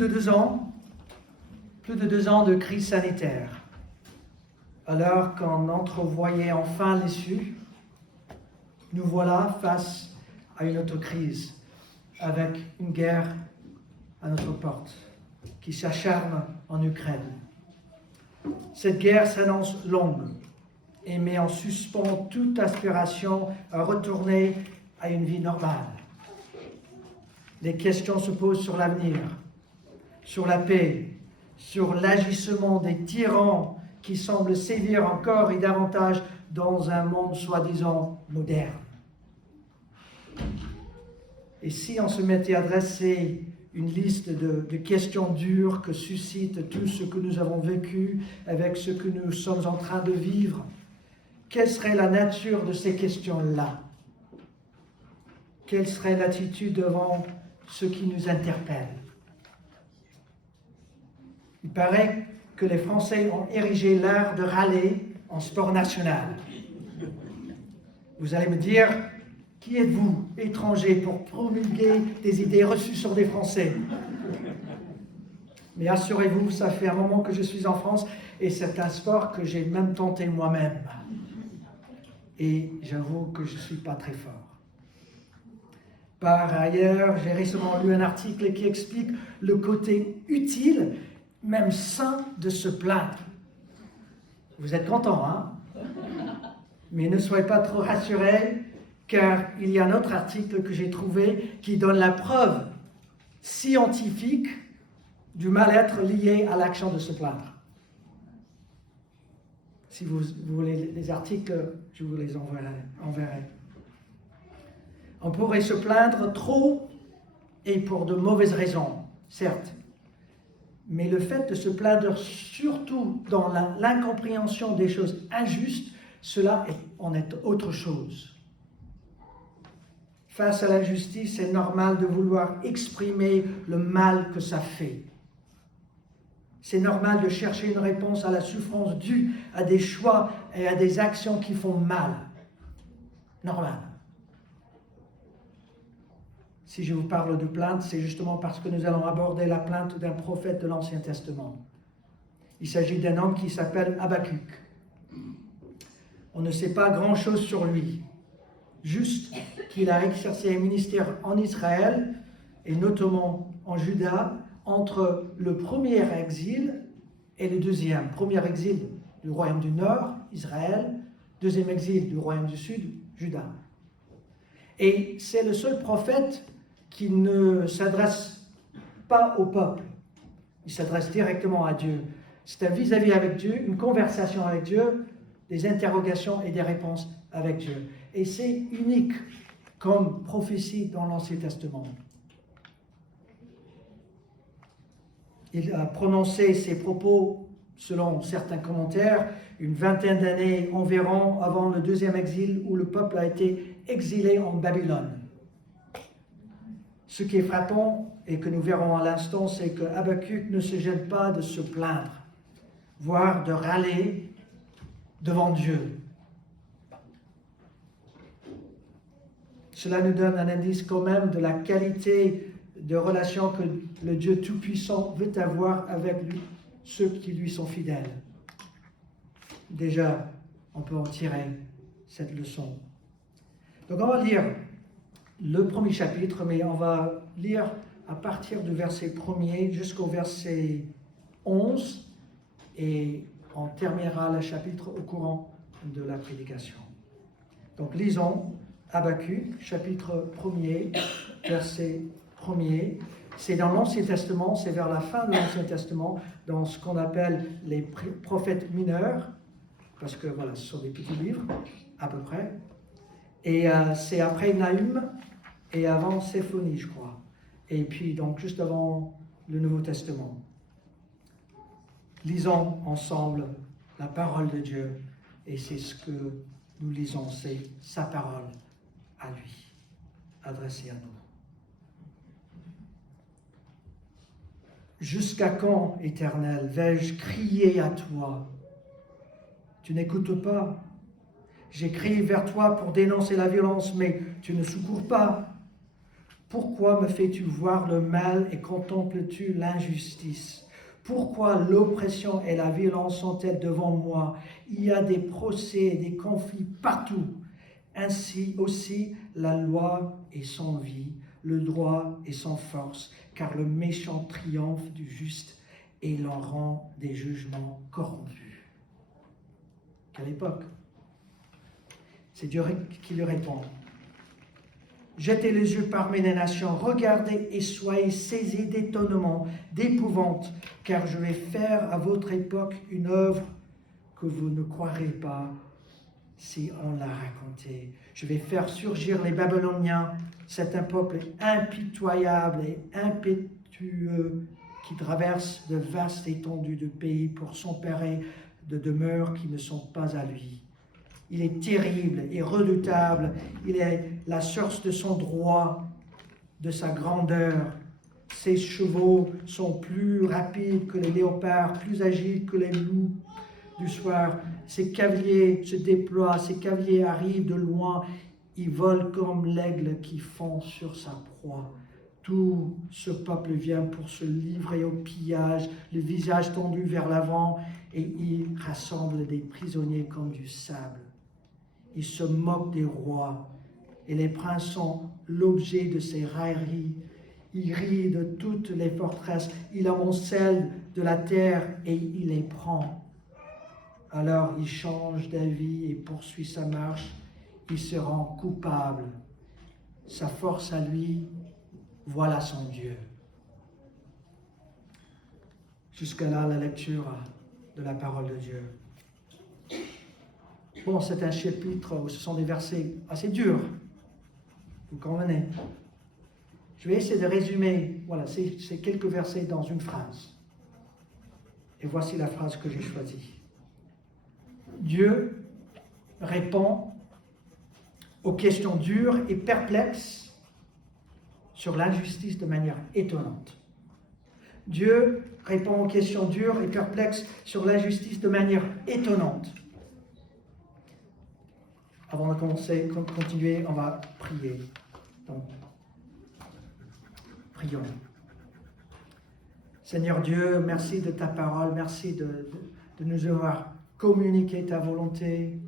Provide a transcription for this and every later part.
de 2 ans de crise sanitaire. Alors qu'on entrevoyait enfin l'issue, nous voilà face à une autre crise, avec une guerre à notre porte, qui s'acharne en Ukraine. Cette guerre s'annonce longue et met en suspens toute aspiration à retourner à une vie normale. Des questions se posent sur l'avenir, sur la paix, sur l'agissement des tyrans qui semblent sévir encore et davantage dans un monde soi-disant moderne. Et si on se mettait à dresser une liste de questions dures que suscite tout ce que nous avons vécu avec ce que nous sommes en train de vivre, quelle serait la nature de ces questions-là? Quelle serait l'attitude devant ce qui nous interpelle? Il paraît que les Français ont érigé l'art de râler en sport national. Vous allez me dire, qui êtes-vous, étranger, pour promulguer des idées reçues sur des Français? Mais assurez-vous, ça fait un moment que je suis en France et c'est un sport que j'ai même tenté moi-même. Et j'avoue que je ne suis pas très fort. Par ailleurs, j'ai récemment lu un article qui explique le côté utile, même sain, de se plaindre. Vous êtes contents, hein? Mais ne soyez pas trop rassurés, car il y a un autre article que j'ai trouvé qui donne la preuve scientifique du mal-être lié à l'action de se plaindre. Si vous voulez les articles, je vous les enverrai. On pourrait se plaindre trop et pour de mauvaises raisons, certes. Mais le fait de se plaindre surtout dans l'incompréhension des choses injustes, cela en est autre chose. Face à l'injustice, c'est normal de vouloir exprimer le mal que ça fait. C'est normal de chercher une réponse à la souffrance due à des choix et à des actions qui font mal. Normal. Si je vous parle de plainte, c'est justement parce que nous allons aborder la plainte d'un prophète de l'Ancien Testament. Il s'agit d'un homme qui s'appelle Habakkuk. On ne sait pas grand-chose sur lui, juste qu'il a exercé un ministère en Israël, et notamment en Juda, entre le premier exil et le deuxième. Premier exil du royaume du Nord, Israël, deuxième exil du royaume du Sud, Juda. Et c'est le seul prophète qui ne s'adresse pas au peuple. Il s'adresse directement à Dieu. C'est un vis-à-vis avec Dieu, une conversation avec Dieu, des interrogations et des réponses avec Dieu. Et c'est unique comme prophétie dans l'Ancien Testament. Il a prononcé ces propos, selon certains commentaires, une vingtaine d'années environ avant le deuxième exil où le peuple a été exilé en Babylone. Ce qui est frappant et que nous verrons à l'instant, c'est que Habakkuk ne se gêne pas de se plaindre, voire de râler devant Dieu. Cela nous donne un indice quand même de la qualité de relation que le Dieu Tout-Puissant veut avoir avec lui, ceux qui lui sont fidèles. Déjà, on peut en tirer cette leçon. Donc on va lire le premier chapitre, mais on va lire à partir du verset 1er jusqu'au verset 11, et on terminera le chapitre au courant de la prédication. Donc lisons Habakkuk, chapitre 1er, verset 1er. C'est dans l'Ancien Testament, c'est vers la fin de l'Ancien Testament, dans ce qu'on appelle les prophètes mineurs, parce que voilà, ce sont des petits livres, à peu près. Et c'est après Nahum et avant Séphonie, je crois. Et puis, donc, juste avant le Nouveau Testament. Lisons ensemble la parole de Dieu, et c'est ce que nous lisons, c'est sa parole à lui, adressée à nous. Jusqu'à quand, Éternel, vais-je crier à toi? Tu n'écoutes pas. J'ai crié vers toi pour dénoncer la violence, mais tu ne secours pas. Pourquoi me fais-tu voir le mal et contemples-tu l'injustice? Pourquoi l'oppression et la violence sont-elles devant moi? Il y a des procès et des conflits partout. Ainsi aussi la loi est sans vie, le droit est sans force, car le méchant triomphe du juste et il en rend des jugements corrompus. Quelle époque! C'est Dieu qui lui répond. Jetez les yeux parmi les nations, regardez et soyez saisis d'étonnement, d'épouvante, car je vais faire à votre époque une œuvre que vous ne croirez pas si on l'a racontée. Je vais faire surgir les Babyloniens, c'est un peuple impitoyable et impétueux qui traverse de vastes étendues de pays pour s'emparer de demeures qui ne sont pas à lui. Il est terrible et redoutable. Il est la source de son droit, de sa grandeur. Ses chevaux sont plus rapides que les léopards, plus agiles que les loups du soir. Ses cavaliers se déploient, ses cavaliers arrivent de loin. Ils volent comme l'aigle qui fond sur sa proie. Tout ce peuple vient pour se livrer au pillage, le visage tendu vers l'avant, et il rassemble des prisonniers comme du sable. Il se moque des rois, et les princes sont l'objet de ses railleries. Il rit de toutes les forteresses, il amoncelle de la terre et il les prend. Alors il change d'avis et poursuit sa marche, il se rend coupable. Sa force à lui, voilà son Dieu. Jusqu'à là, la lecture de la parole de Dieu. Bon, c'est un chapitre où ce sont des versets assez durs, vous convenez. Je vais essayer de résumer, voilà, c'est quelques versets dans une phrase. Et voici la phrase que j'ai choisie. Dieu répond aux questions dures et perplexes sur l'injustice de manière étonnante. Dieu répond aux questions dures et perplexes sur l'injustice de manière étonnante. Avant de continuer, on va prier. Donc, prions. Seigneur Dieu, merci de ta parole, merci de nous avoir communiqué ta volonté,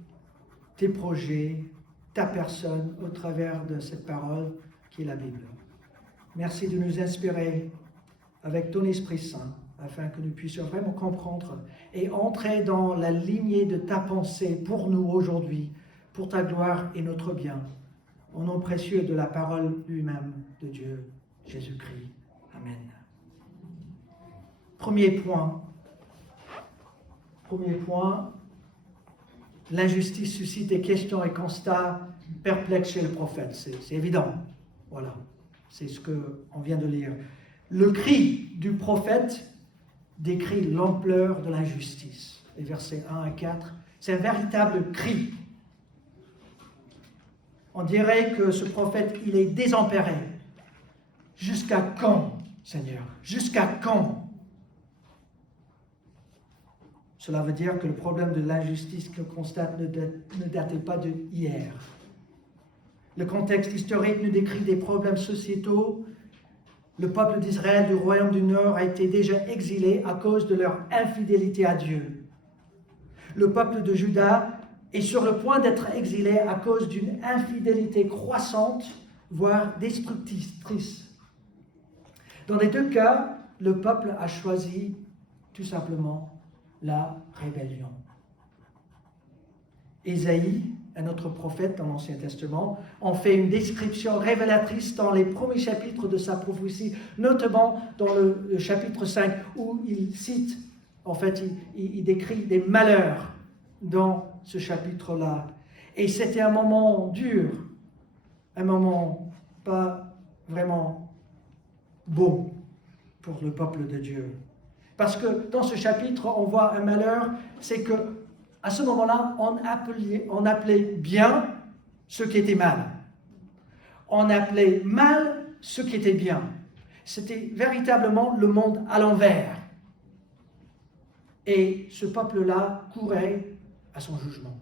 tes projets, ta personne au travers de cette parole qui est la Bible. Merci de nous inspirer avec ton Esprit Saint afin que nous puissions vraiment comprendre et entrer dans la lignée de ta pensée pour nous aujourd'hui, pour ta gloire et notre bien, au nom précieux de la parole lui-même de Dieu, Jésus-Christ. Amen. Premier point, l'injustice suscite des questions et constats perplexes chez le prophète. C'est évident. Voilà, c'est ce qu'on vient de lire. Le cri du prophète décrit l'ampleur de l'injustice. Les versets 1 à 4, c'est un véritable cri. On dirait que ce prophète, il est désespéré. Jusqu'à quand, Seigneur? Jusqu'à quand? Cela veut dire que le problème de l'injustice qu'il constate ne datait pas d'hier. Le contexte historique nous décrit des problèmes sociétaux. Le peuple d'Israël du royaume du Nord a été déjà exilé à cause de leur infidélité à Dieu. Le peuple de Juda est sur le point d'être exilé à cause d'une infidélité croissante, voire destructrice. Dans les deux cas, le peuple a choisi tout simplement la rébellion. Ésaïe, un autre prophète dans l'Ancien Testament, en fait une description révélatrice dans les premiers chapitres de sa prophétie, notamment dans le chapitre 5, où il cite, en fait, il décrit des malheurs dans ce chapitre-là. Et c'était un moment dur, un moment pas vraiment beau pour le peuple de Dieu. Parce que dans ce chapitre, on voit un malheur, c'est que à ce moment-là, on appelait bien ce qui était mal. On appelait mal ce qui était bien. C'était véritablement le monde à l'envers. Et ce peuple-là courait à son jugement.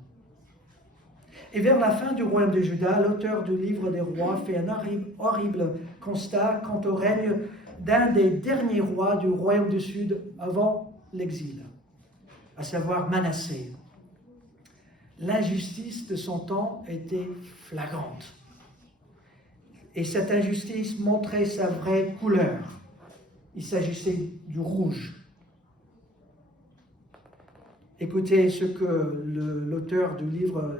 Et vers la fin du royaume de Juda, l'auteur du livre des rois fait un horrible constat quant au règne d'un des derniers rois du royaume du Sud avant l'exil, à savoir Manassé. L'injustice de son temps était flagrante. Et cette injustice montrait sa vraie couleur. Il s'agissait du rouge. Écoutez ce que l'auteur du livre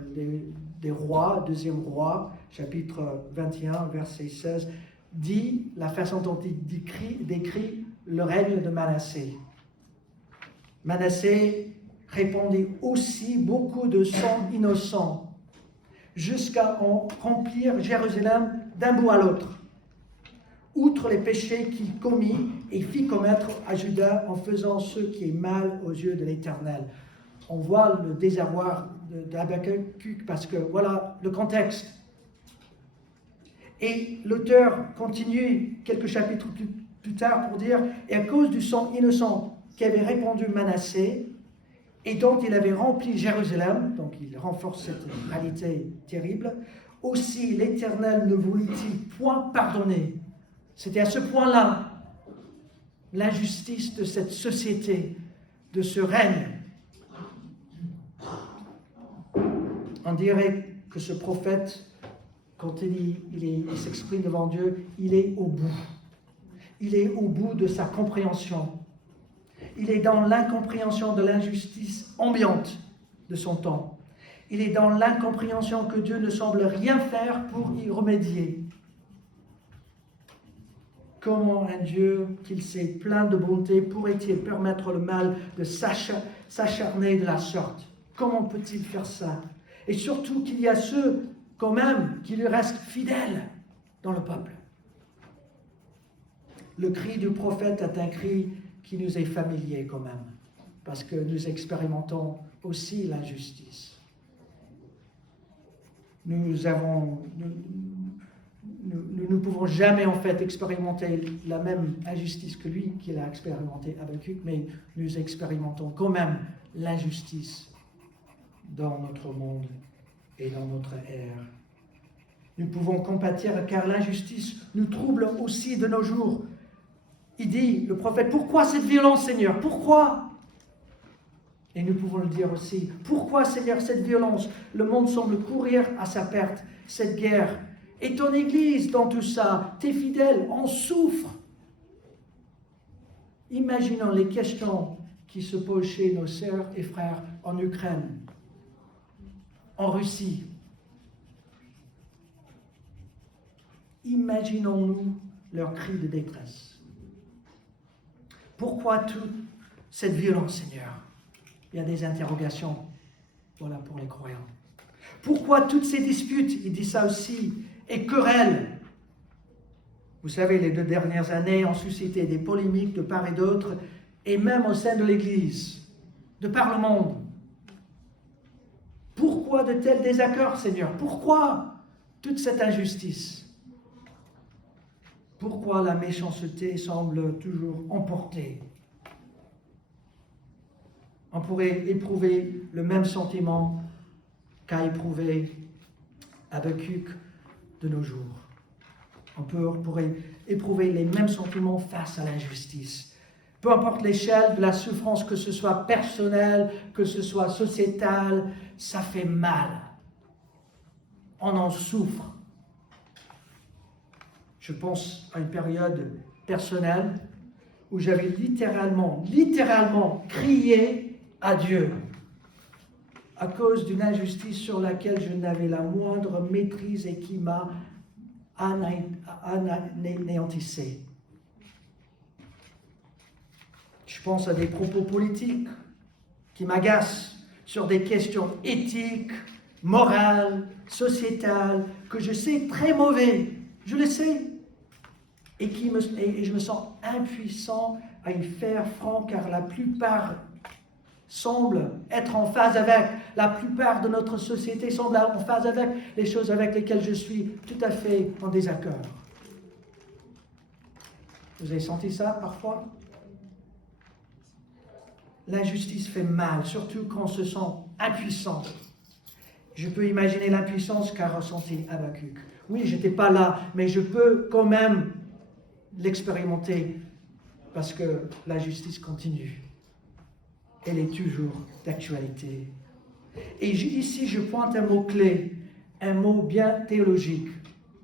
des rois, deuxième roi, chapitre 21, verset 16, dit, la façon dont il décrit le règne de Manassé. Manassé répandit aussi beaucoup de sang innocent, jusqu'à en remplir Jérusalem d'un bout à l'autre. Outre les péchés qu'il commit et fit commettre à Juda en faisant ce qui est mal aux yeux de l'Éternel. On voit le désarroi d'Habakkuk parce que voilà le contexte. Et l'auteur continue quelques chapitres plus tard pour dire « Et à cause du sang innocent qu'avait répandu Manassé, et dont il avait rempli Jérusalem, donc il renforce cette réalité terrible, aussi l'Éternel ne voulut-il point pardonner. » C'était à ce point-là l'injustice de cette société, de ce règne. On dirait que ce prophète, quand il s'exprime devant Dieu, il est au bout. Il est au bout de sa compréhension. Il est dans l'incompréhension de l'injustice ambiante de son temps. Il est dans l'incompréhension que Dieu ne semble rien faire pour y remédier. Comment un Dieu qu'il sait plein de bonté pourrait-il permettre le mal de s'acharner de la sorte? Comment peut-il faire ça? Et surtout qu'il y a ceux quand même qui lui restent fidèles dans le peuple. Le cri du prophète est un cri qui nous est familier quand même, parce que nous expérimentons aussi l'injustice. Nous ne pouvons jamais en fait expérimenter la même injustice que lui qu'il a expérimenté à Habakkuk, mais nous expérimentons quand même l'injustice dans notre monde et dans notre ère. Nous pouvons compatir car l'injustice nous trouble aussi de nos jours. Il dit, le prophète, pourquoi cette violence, Seigneur? Pourquoi? Et nous pouvons le dire aussi, pourquoi, Seigneur, cette violence? Le monde semble courir à sa perte, cette guerre. Et ton Église dans tout ça, tes fidèles en souffrent. Imaginons les questions qui se posent chez nos sœurs et frères en Ukraine, en Russie. Imaginons-nous leurs cris de détresse. Pourquoi toute cette violence, Seigneur? Il y a des interrogations, voilà, pour les croyants. Pourquoi toutes ces disputes? Il dit ça aussi, et querelles. Vous savez, les 2 dernières années ont suscité des polémiques de part et d'autre, et même au sein de l'Église, de par le monde. Pourquoi de tels désaccords, Seigneur? Pourquoi toute cette injustice? Pourquoi la méchanceté semble toujours emporter? On pourrait éprouver le même sentiment qu'a éprouvé Habakkuk de nos jours. On pourrait éprouver les mêmes sentiments face à l'injustice. Peu importe l'échelle de la souffrance, que ce soit personnelle, que ce soit sociétale, ça fait mal. On en souffre. Je pense à une période personnelle où j'avais littéralement crié à Dieu à cause d'une injustice sur laquelle je n'avais la moindre maîtrise et qui m'a anéantissé. Je pense à des propos politiques qui m'agacent sur des questions éthiques, morales, sociétales, que je sais très mauvais, je le sais, et je me sens impuissant à y faire front, car la plupart semblent être en phase avec, la plupart de notre société semble en phase avec les choses avec lesquelles je suis tout à fait en désaccord. Vous avez senti ça parfois? L'injustice fait mal, surtout quand on se sent impuissant. Je peux imaginer l'impuissance qu'a ressenti Habakkuk. Oui, je n'étais pas là, mais je peux quand même l'expérimenter parce que la justice continue. Elle est toujours d'actualité. Et ici, je pointe un mot-clé, un mot bien théologique.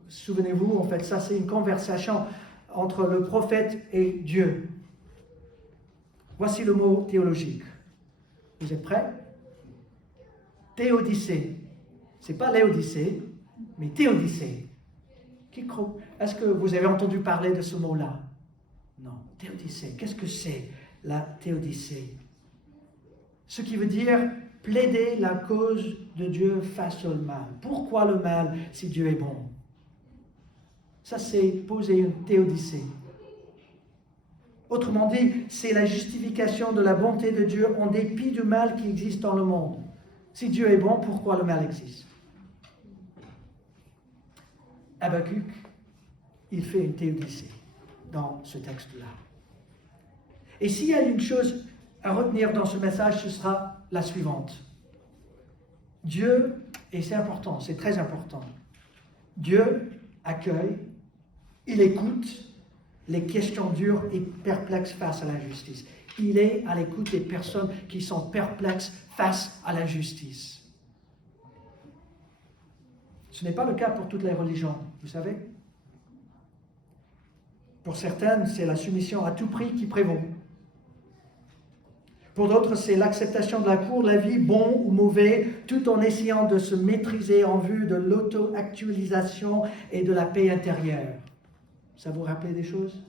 Souvenez-vous, en fait, ça c'est une conversation entre le prophète et Dieu. Voici le mot théologique. Vous êtes prêts? Théodicée. Ce n'est pas Léodicée, mais Théodicée. Est-ce que vous avez entendu parler de ce mot-là? Non. Théodicée. Qu'est-ce que c'est la Théodicée? Ce qui veut dire plaider la cause de Dieu face au mal. Pourquoi le mal si Dieu est bon? Ça, c'est poser une théodicée. Autrement dit, c'est la justification de la bonté de Dieu en dépit du mal qui existe dans le monde. Si Dieu est bon, pourquoi le mal existe? Habakkuk, il fait une théodicée dans ce texte-là. Et s'il y a une chose à retenir dans ce message, ce sera la suivante. Dieu, et c'est important, c'est très important, Dieu accueille, il écoute les questions dures et perplexes face à la justice. Il est à l'écoute des personnes qui sont perplexes face à la justice. Ce n'est pas le cas pour toutes les religions, vous savez. Pour certaines, c'est la soumission à tout prix qui prévaut. Pour d'autres, c'est l'acceptation de la cour de la vie, bon ou mauvais, tout en essayant de se maîtriser en vue de l'auto-actualisation et de la paix intérieure. Ça vous rappelle des choses?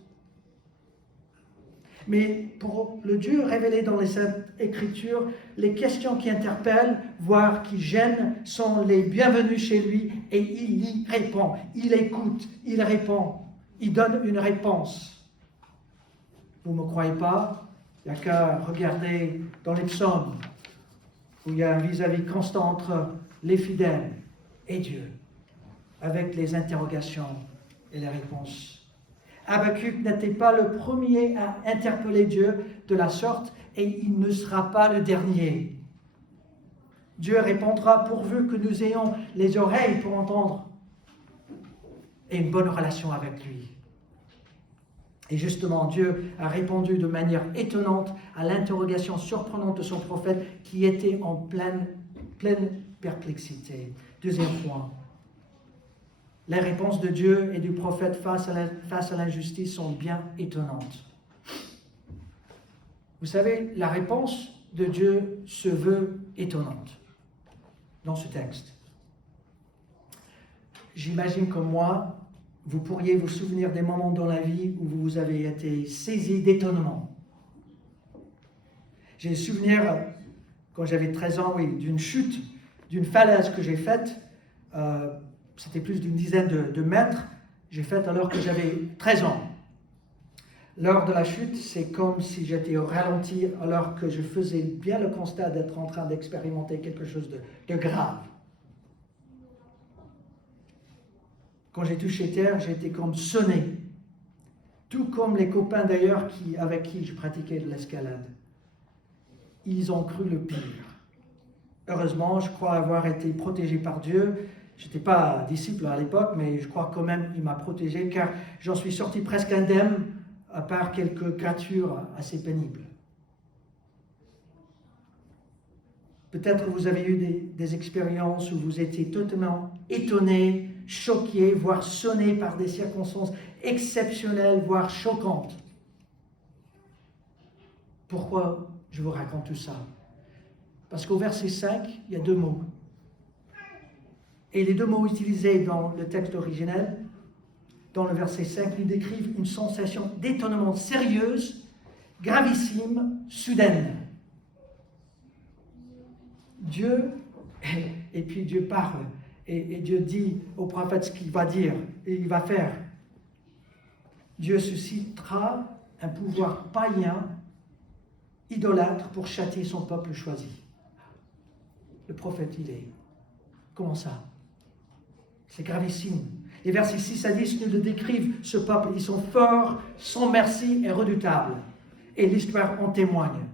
Mais pour le Dieu révélé dans les Saintes Écritures, les questions qui interpellent, voire qui gênent, sont les bienvenues chez lui et il y répond. Il écoute, il répond, il donne une réponse. Vous ne me croyez pas? Il n'y a qu'à regarder dans les psaumes, où il y a un vis-à-vis constant entre les fidèles et Dieu, avec les interrogations et les réponses. Habakkuk n'était pas le premier à interpeller Dieu de la sorte, et il ne sera pas le dernier. Dieu répondra pourvu que nous ayons les oreilles pour entendre et une bonne relation avec lui. Et justement, Dieu a répondu de manière étonnante à l'interrogation surprenante de son prophète qui était en pleine perplexité. Deuxième point, les réponses de Dieu et du prophète face à l'injustice sont bien étonnantes. Vous savez, la réponse de Dieu se veut étonnante dans ce texte. J'imagine comme moi, vous pourriez vous souvenir des moments dans la vie où vous avez été saisi d'étonnement. J'ai le souvenir, quand j'avais 13 ans, d'une chute, d'une falaise que j'ai faite. C'était plus d'une dizaine de mètres. J'ai faite alors que j'avais 13 ans. Lors de la chute, c'est comme si j'étais au ralenti alors que je faisais bien le constat d'être en train d'expérimenter quelque chose de grave. Quand j'ai touché terre, j'ai été comme sonné. Tout comme les copains d'ailleurs avec qui je pratiquais de l'escalade. Ils ont cru le pire. Heureusement, je crois avoir été protégé par Dieu. Je n'étais pas disciple à l'époque, mais je crois quand même qu'il m'a protégé, car j'en suis sorti presque indemne, à part quelques gratures assez pénibles. Peut-être vous avez eu des expériences où vous étiez totalement étonné, choqué, voire sonné par des circonstances exceptionnelles, voire choquantes. Pourquoi je vous raconte tout ça? Parce qu'au verset 5, il y a deux mots. Et les deux mots utilisés dans le texte originel, dans le verset 5, nous décrivent une sensation d'étonnement sérieuse, gravissime, soudaine. Dieu, et puis Dieu parle, et Dieu dit au prophète ce qu'il va dire, et il va faire. Dieu suscitera un pouvoir païen, idolâtre, pour châtier son peuple choisi. Le prophète, il est. Comment ça? C'est gravissime. Les versets 6 à 10 nous décrivent ce peuple. Ils sont forts, sans merci et redoutables. Et l'histoire en témoigne.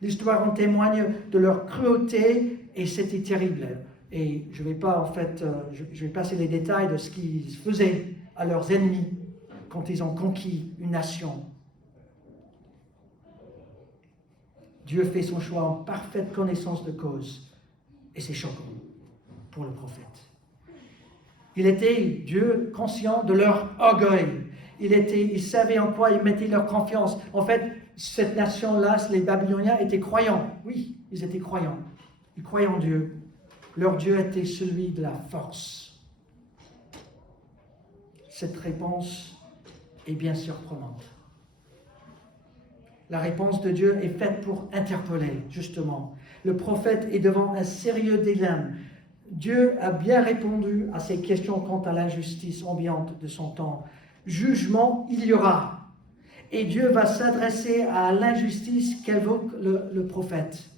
L'histoire en témoigne de leur cruauté et c'était terrible. Et je vais pas, en fait, je vais passer les détails de ce qu'ils faisaient à leurs ennemis quand ils ont conquis une nation. Dieu fait son choix en parfaite connaissance de cause. Et c'est choquant pour le prophète. Il était, Dieu, conscient de leur orgueil. Il savait en quoi ils mettaient leur confiance. En fait, cette nation-là, les Babyloniens, étaient croyants. Oui, ils étaient croyants. Ils croyaient en Dieu. Leur Dieu était celui de la force. Cette réponse est bien surprenante. La réponse de Dieu est faite pour interpeller, justement. Le prophète est devant un sérieux dilemme. Dieu a bien répondu à ces questions quant à l'injustice ambiante de son temps. Jugement, il y aura. Et Dieu va s'adresser à l'injustice qu'évoque le prophète.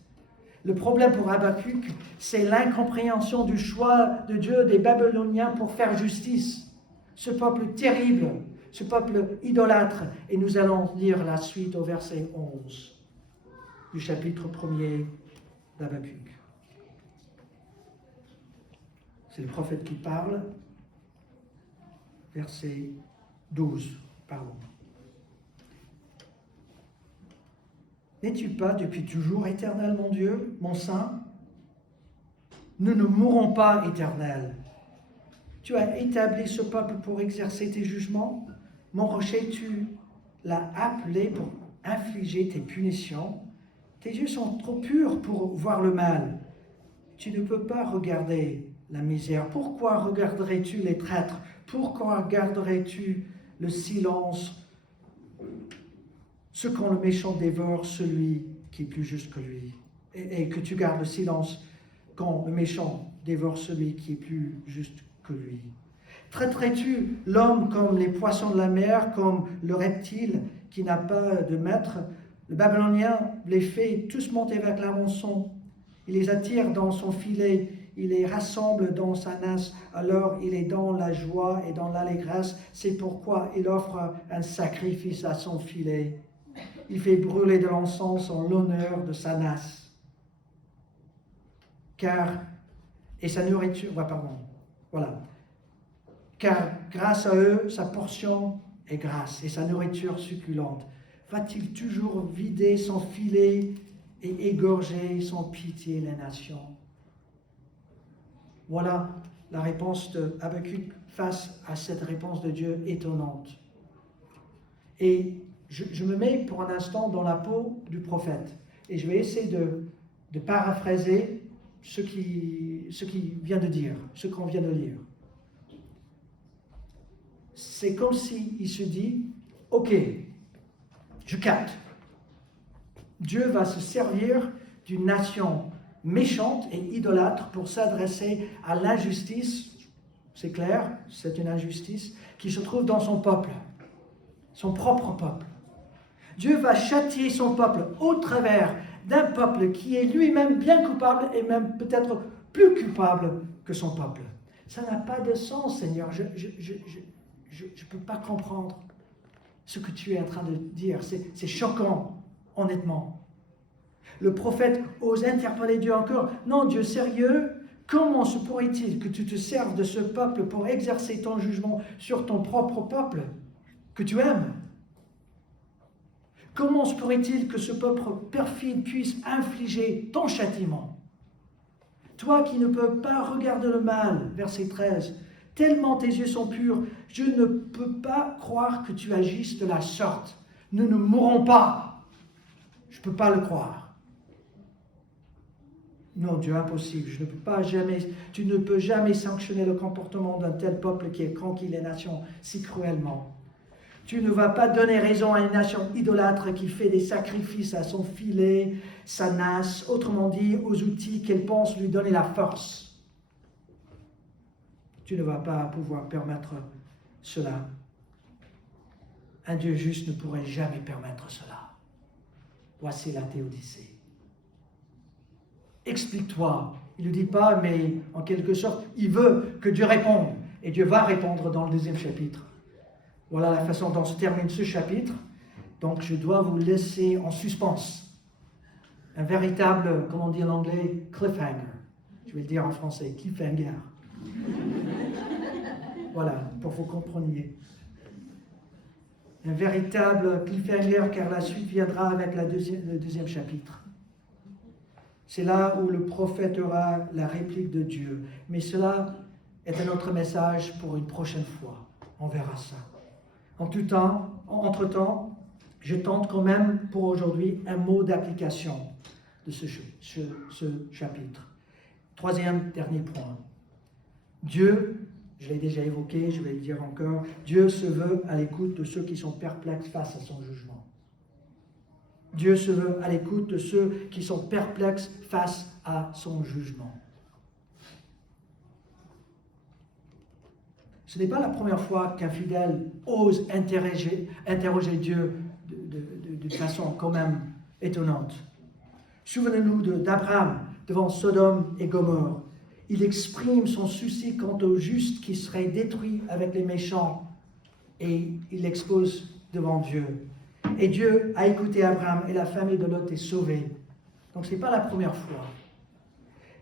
Le problème pour Habakkuk, c'est l'incompréhension du choix de Dieu des Babyloniens pour faire justice. Ce peuple terrible, ce peuple idolâtre. Et nous allons lire la suite au verset 11 du chapitre 1er d'Habakkuk. C'est le prophète qui parle. Verset 12, pardon. N'es-tu pas depuis toujours éternel, mon Dieu, mon Saint? Nous ne mourrons pas, éternel. Tu as établi ce peuple pour exercer tes jugements. Mon rocher, tu l'as appelé pour infliger tes punitions. Tes yeux sont trop purs pour voir le mal. Tu ne peux pas regarder la misère. Pourquoi regarderais-tu les traîtres? Pourquoi garderais-tu le silence? Ce quand le méchant dévore celui qui est plus juste que lui. Et que tu gardes le silence quand le méchant dévore celui qui est plus juste que lui. Traiterais-tu l'homme comme les poissons de la mer, comme le reptile qui n'a pas de maître? Le Babylonien les fait tous monter vers la rançon. Il les attire dans son filet, il les rassemble dans sa nasse. Alors il est dans la joie et dans l'allégresse. C'est pourquoi il offre un sacrifice à son filet. Il fait brûler de l'encens en l'honneur de sa nasse. Car grâce à eux, sa portion est grasse et sa nourriture succulente. Va-t-il toujours vider son filet et égorger sans pitié les nations? Voilà la réponse de Habakkuk face à cette réponse de Dieu étonnante. Et je me mets pour un instant dans la peau du prophète et je vais essayer de paraphraser ce qu'il vient de dire, ce qu'on vient de lire. C'est comme s'il se dit, ok, je capte. Dieu va se servir d'une nation méchante et idolâtre pour s'adresser à l'injustice, c'est clair, c'est une injustice, qui se trouve dans son peuple, son propre peuple. Dieu va châtier son peuple au travers d'un peuple qui est lui-même bien coupable et même peut-être plus coupable que son peuple. Ça n'a pas de sens, Seigneur. Je ne peux pas comprendre ce que tu es en train de dire. C'est choquant, honnêtement. Le prophète ose interpeller Dieu encore. Non, Dieu sérieux, comment se pourrait-il que tu te serves de ce peuple pour exercer ton jugement sur ton propre peuple que tu aimes? Comment se pourrait-il que ce peuple perfide puisse infliger ton châtiment? Toi qui ne peux pas regarder le mal, verset 13, tellement tes yeux sont purs, je ne peux pas croire que tu agisses de la sorte. Nous ne mourrons pas. Je ne peux pas le croire. Non, Dieu, impossible. Tu ne peux jamais sanctionner le comportement d'un tel peuple qui a conquis les nations si cruellement. Tu ne vas pas donner raison à une nation idolâtre qui fait des sacrifices à son filet, sa nasse, autrement dit, aux outils qu'elle pense lui donner la force. Tu ne vas pas pouvoir permettre cela. Un Dieu juste ne pourrait jamais permettre cela. Voici la théodicée. Explique-toi. Il ne dit pas, mais en quelque sorte, il veut que Dieu réponde. Et Dieu va répondre dans le 2e chapitre. Voilà la façon dont se termine ce chapitre. Donc, je dois vous laisser en suspens. Un véritable, comment on dit en anglais, cliffhanger. Je vais le dire en français, cliffhanger. Voilà, pour que vous compreniez. Un véritable cliffhanger, car la suite viendra avec le deuxième chapitre. C'est là où le prophète aura la réplique de Dieu. Mais cela est un autre message pour une prochaine fois. On verra ça. Entre-temps, je tente quand même pour aujourd'hui un mot d'application de ce chapitre. Troisième, dernier point. Dieu, je l'ai déjà évoqué, je vais le dire encore, Dieu se veut à l'écoute de ceux qui sont perplexes face à son jugement. Dieu se veut à l'écoute de ceux qui sont perplexes face à son jugement. Ce n'est pas la première fois qu'un fidèle ose interroger Dieu de façon quand même étonnante. Souvenez-nous d'Abraham devant Sodome et Gomorrhe. Il exprime son souci quant au juste qui serait détruit avec les méchants et il l'expose devant Dieu. Et Dieu a écouté Abraham et la famille de Lot est sauvée. Donc ce n'est pas la première fois.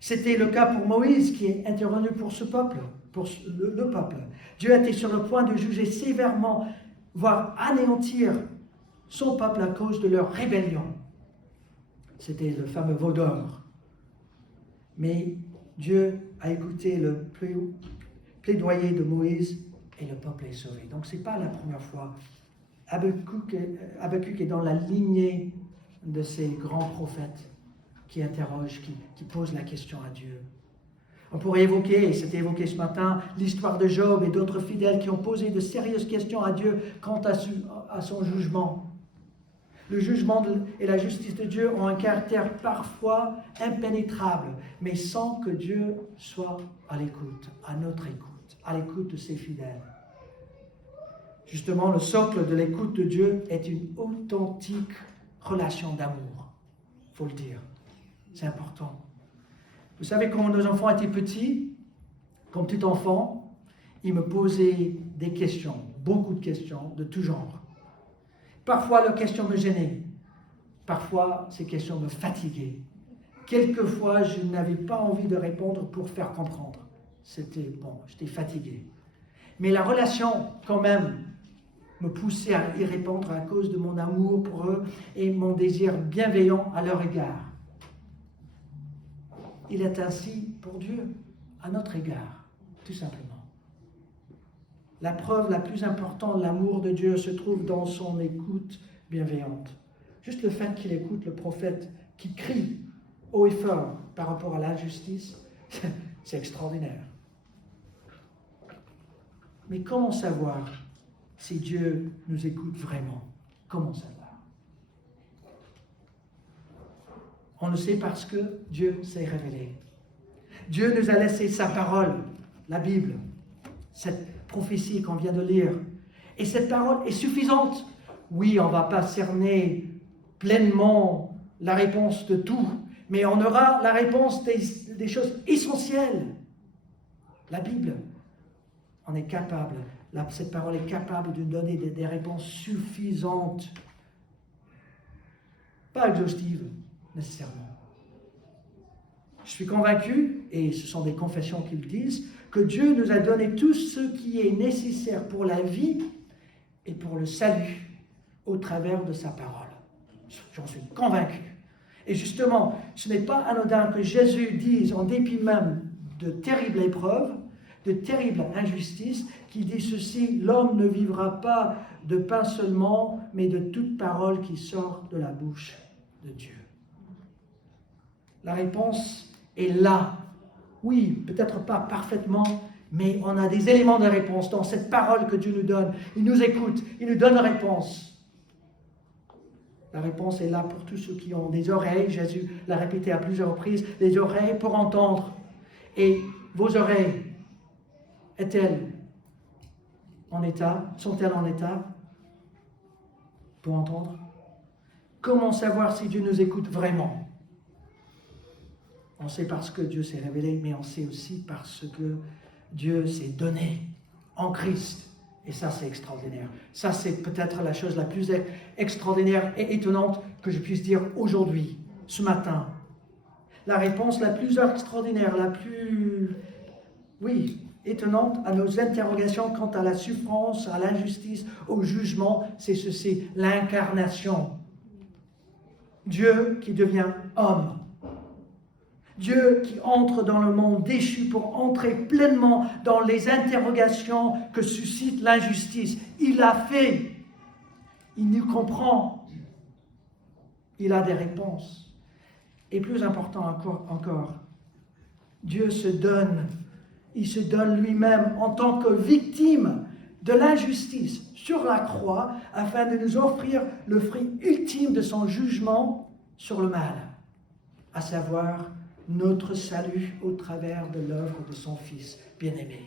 C'était le cas pour Moïse qui est intervenu pour ce peuple, pour le peuple. Dieu était sur le point de juger sévèrement, voire anéantir son peuple à cause de leur rébellion. C'était le fameux veau d'or. Mais Dieu a écouté le plaidoyer de Moïse et le peuple est sauvé. Donc ce n'est pas la première fois. Habakkuk est dans la lignée de ces grands prophètes qui interrogent, qui posent la question à Dieu. On pourrait évoquer, et c'était évoqué ce matin, l'histoire de Job et d'autres fidèles qui ont posé de sérieuses questions à Dieu quant à son jugement. Le jugement et la justice de Dieu ont un caractère parfois impénétrable, mais sans que Dieu soit à l'écoute, à notre écoute, à l'écoute de ses fidèles. Justement, le socle de l'écoute de Dieu est une authentique relation d'amour. Il faut le dire. C'est important. Vous savez, quand nos enfants étaient petits, comme tout enfant, ils me posaient des questions, beaucoup de questions, de tout genre. Parfois, leurs questions me gênaient. Parfois, ces questions me fatiguaient. Quelquefois, je n'avais pas envie de répondre pour faire comprendre. J'étais fatigué. Mais la relation, quand même, me poussait à y répondre à cause de mon amour pour eux et mon désir bienveillant à leur égard. Il est ainsi pour Dieu, à notre égard, tout simplement. La preuve la plus importante de l'amour de Dieu se trouve dans son écoute bienveillante. Juste le fait qu'il écoute le prophète qui crie haut et fort par rapport à l'injustice, c'est extraordinaire. Mais comment savoir si Dieu nous écoute vraiment? Comment savoir? On le sait parce que Dieu s'est révélé. Dieu nous a laissé sa parole, la Bible, cette prophétie qu'on vient de lire. Et cette parole est suffisante. Oui, on ne va pas cerner pleinement la réponse de tout, mais on aura la réponse des choses essentielles. La Bible, on est capable, cette parole est capable de donner des réponses suffisantes, pas exhaustives nécessairement. Je suis convaincu, et ce sont des confessions qui le disent, que Dieu nous a donné tout ce qui est nécessaire pour la vie et pour le salut au travers de sa parole. J'en suis convaincu. Et justement, ce n'est pas anodin que Jésus dise, en dépit même de terribles épreuves, de terribles injustices, qu'il dit ceci: l'homme ne vivra pas de pain seulement, mais de toute parole qui sort de la bouche de Dieu. La réponse est là. Oui, peut-être pas parfaitement, mais on a des éléments de réponse dans cette parole que Dieu nous donne. Il nous écoute, il nous donne la réponse. La réponse est là pour tous ceux qui ont des oreilles. Jésus l'a répété à plusieurs reprises, les oreilles pour entendre. Et vos oreilles, sont-elles en état pour entendre? Comment savoir si Dieu nous écoute vraiment? On sait parce que Dieu s'est révélé, mais on sait aussi parce que Dieu s'est donné en Christ. Et ça, c'est extraordinaire. Ça, c'est peut-être la chose la plus extraordinaire et étonnante que je puisse dire aujourd'hui, ce matin. la réponse la plus extraordinaire, la plus, oui, étonnante à nos interrogations quant à la souffrance, à l'injustice, au jugement, c'est ceci, l'incarnation. Dieu qui devient homme. Dieu qui entre dans le monde déchu pour entrer pleinement dans les interrogations que suscite l'injustice. Il l'a fait. Il nous comprend. Il a des réponses. Et plus important encore, Dieu se donne. Il se donne lui-même en tant que victime de l'injustice sur la croix afin de nous offrir le fruit ultime de son jugement sur le mal, à savoir notre salut au travers de l'œuvre de son Fils bien-aimé.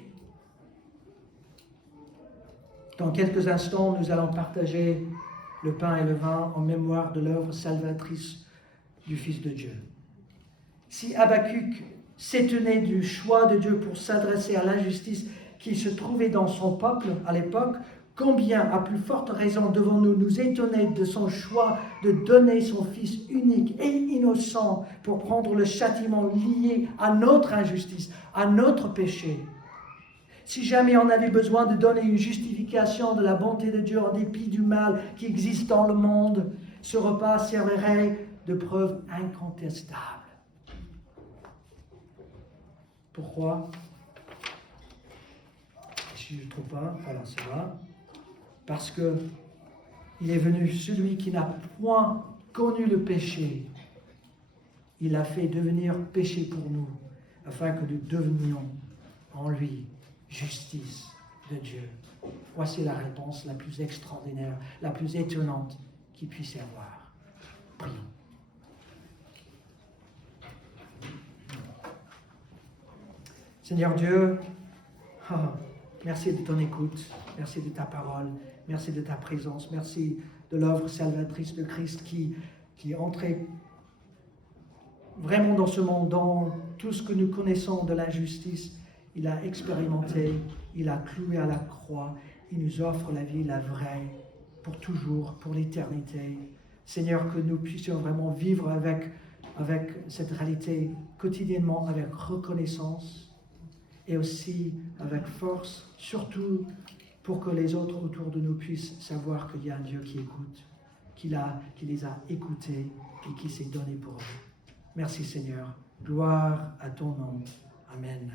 Dans quelques instants, nous allons partager le pain et le vin en mémoire de l'œuvre salvatrice du Fils de Dieu. Si Habakkuk s'étonnait du choix de Dieu pour s'adresser à l'injustice qui se trouvait dans son peuple à l'époque, combien, à plus forte raison, devons-nous nous étonner de son choix de donner son Fils unique et innocent pour prendre le châtiment lié à notre injustice, à notre péché. Si jamais on avait besoin de donner une justification de la bonté de Dieu en dépit du mal qui existe dans le monde, ce repas servirait de preuve incontestable. Pourquoi? Si je ne trouve pas, voilà, c'est là. Parce que il est venu celui qui n'a point connu le péché. Il a fait devenir péché pour nous, afin que nous devenions en lui justice de Dieu. Voici la réponse la plus extraordinaire, la plus étonnante qui puisse y avoir. Prions. Seigneur Dieu, merci de ton écoute, merci de ta parole, merci de ta présence, merci de l'œuvre salvatrice de Christ qui est entré vraiment dans ce monde, dans tout ce que nous connaissons de l'injustice. Il a expérimenté, il a cloué à la croix, il nous offre la vie, la vraie, pour toujours, pour l'éternité. Seigneur, que nous puissions vraiment vivre avec cette réalité quotidiennement, avec reconnaissance, et aussi avec force, surtout pour que les autres autour de nous puissent savoir qu'il y a un Dieu qui écoute, qui les a écoutés et qui s'est donné pour eux. Merci Seigneur. Gloire à ton nom. Amen.